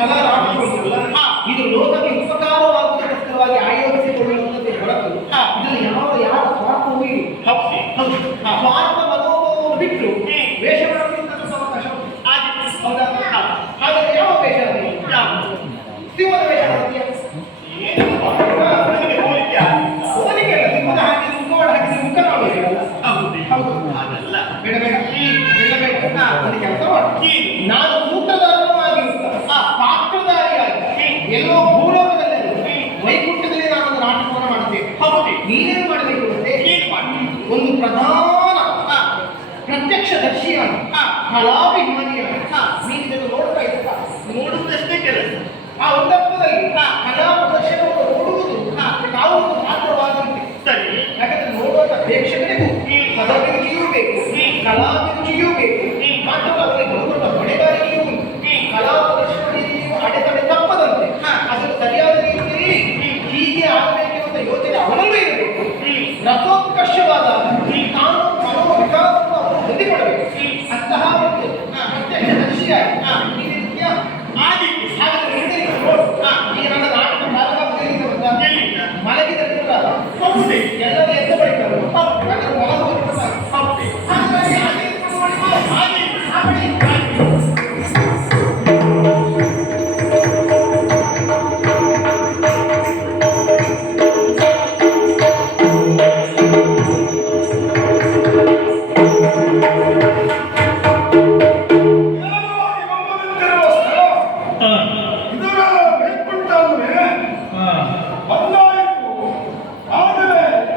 ಕಲಾ ರಾಷ್ಟ್ರವಲ್ಲ, ಇದು ಲೋಕಕ್ಕೆ ಉಪಕಾರವಾಗುವುದಕ್ಕೋಸ್ಕರವಾಗಿ ಆಯೋಜಿಸಿಕೊಳ್ಳುವಂಥದ್ದೇ ಹೊರತು ಇದನ್ನು ಯಾರ ಸ್ವಾರ್ಥವೂ ಇಲ್ಲ. ಸ್ವಾರ್ಥ ಮನೋಭಾವ ಬಿಟ್ಟು ವೇಷ ಮಾಡಬೇಕಂತ ಅವಕಾಶ ಹೌದಾ? ಹಾಗಾದ್ರೆ ಯಾವ ವೇಷ ಸಿಂಹದ ವೇಷ ಹೋಲಿಕೆ ಅಲ್ಲ, ಸಿಂಹದ ಹಾಕಿದ್ರೆ ಮುಖವಾಡ ಹಾಕಿದ್ರೆ ಮುಖ ನೋಡಬೇಕಲ್ಲ. ಹೌದು, ಅದಲ್ಲ ಬೇಡ ಬೇಡ ಬೇಡ ಬೇಡ. ಒಂದು ಕೆಲಸ ಮಾಡಿ, ನಾನು ಸೂತ್ರಧಾರನೂ ಆಗಿರುತ್ತ ಪಾತ್ರಧಾರಿಯಾಗಿ ಎಲ್ಲೋ ಭೂಲೋಕದಲ್ಲಿ ವೈಕುಂಠದಲ್ಲಿ ನಾನೊಂದು ನಾಟಕವನ್ನು ಮಾಡುತ್ತೇನೆ. ಹೌದು, ನೀನೇನು ಮಾಡಬೇಕು ಅಂದ್ರೆ ಒಂದು ಪ್ರಧಾನ ಪ್ರತ್ಯಕ್ಷದರ್ಶಿಯಾಗಿ ಕಲಾಭಿಮಾನಿಯಾಗಿ